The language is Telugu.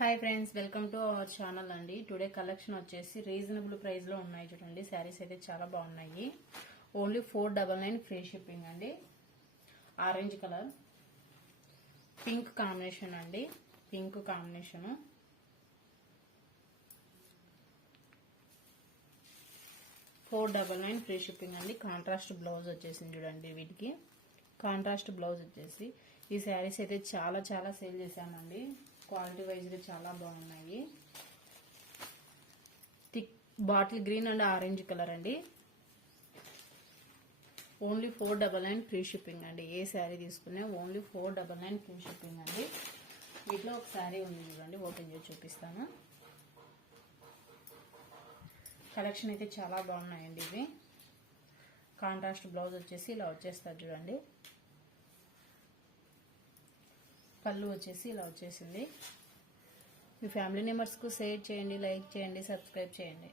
Hi friends, welcome to our channel అండి. టుడే కలెక్షన్ వచ్చేసి రీజనబుల్ ప్రైస్ లో ఉన్నాయి. చూడండి, శారీస్ అయితే చాలా బాగున్నాయి. ఓన్లీ 499 ఫ్రీ షిప్పింగ్ అండి. ఆరెంజ్ కలర్, పింక్ కాంబినేషన్ అండి. పింక్ కాంబినేషన్ 499 ఫ్రీ షిప్పింగ్ అండి. కాంట్రాస్ట్ బ్లౌజ్ వచ్చేసింది చూడండి. వీటికి కాంట్రాస్ట్ బ్లౌజ్ వచ్చేసి ఈ శారీస్ అయితే చాలా సేల్ చేశామండి. క్వాలిటీ వైజ్ గా చాలా బాగున్నాయి. Thick bottle green and orange colour అండి. ఓన్లీ 499 ఫ్రీ షిప్పింగ్ అండి. ఏ శారీ తీసుకున్నా ఓన్లీ 499 ఫ్రీ షిప్పింగ్ అండి. వీటిలో ఒక శారీ ఉంది చూడండి, ఓపెన్ చేసి చూపిస్తాను. కలెక్షన్ అయితే చాలా బాగున్నాయండి. ఇవి కాంట్రాస్ట్ బ్లౌజ్ వచ్చేసి ఇలా వచ్చేస్తారు చూడండి. పళ్ళు వచ్చేసి ఇలా వచ్చేసింది. మీ ఫ్యామిలీ మెంబర్స్కు షేర్ చేయండి, లైక్ చేయండి, సబ్స్క్రైబ్ చేయండి.